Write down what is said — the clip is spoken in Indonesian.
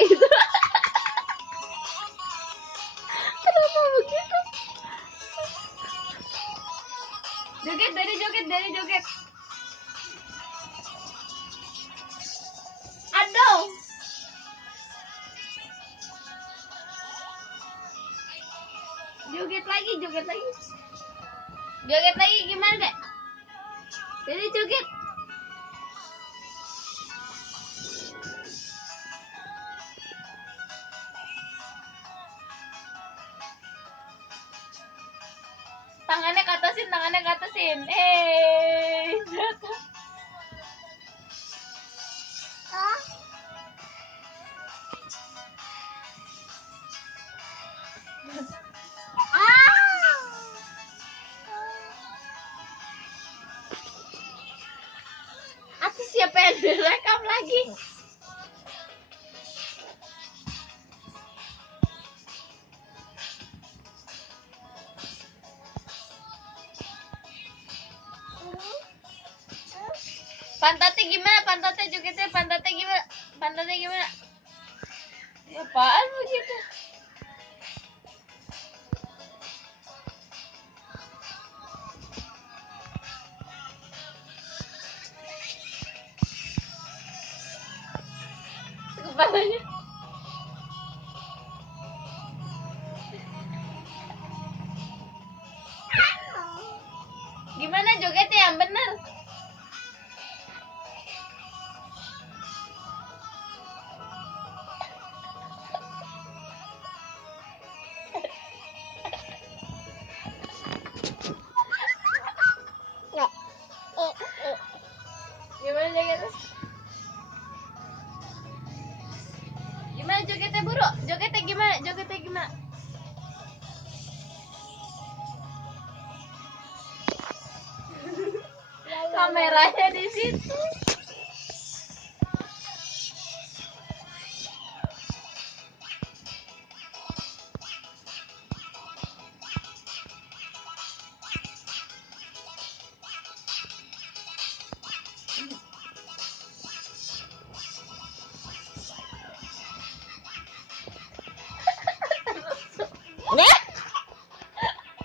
Itu kenapa begitu? Joget, dari joget. Aduh. Joget lagi. Joget lagi gimana, Dek? Dari joget. Tangannya ke atasin. Atas siapa yang direkam lagi? Pantatnya gimana? Pantatnya gimana? Ya, apaan begitu? Kepalanya. Gimana jogetnya yang bener? Gimana jogetnya? Gimana jogetnya, Buru? Jogetnya gimana? Kameranya di situ.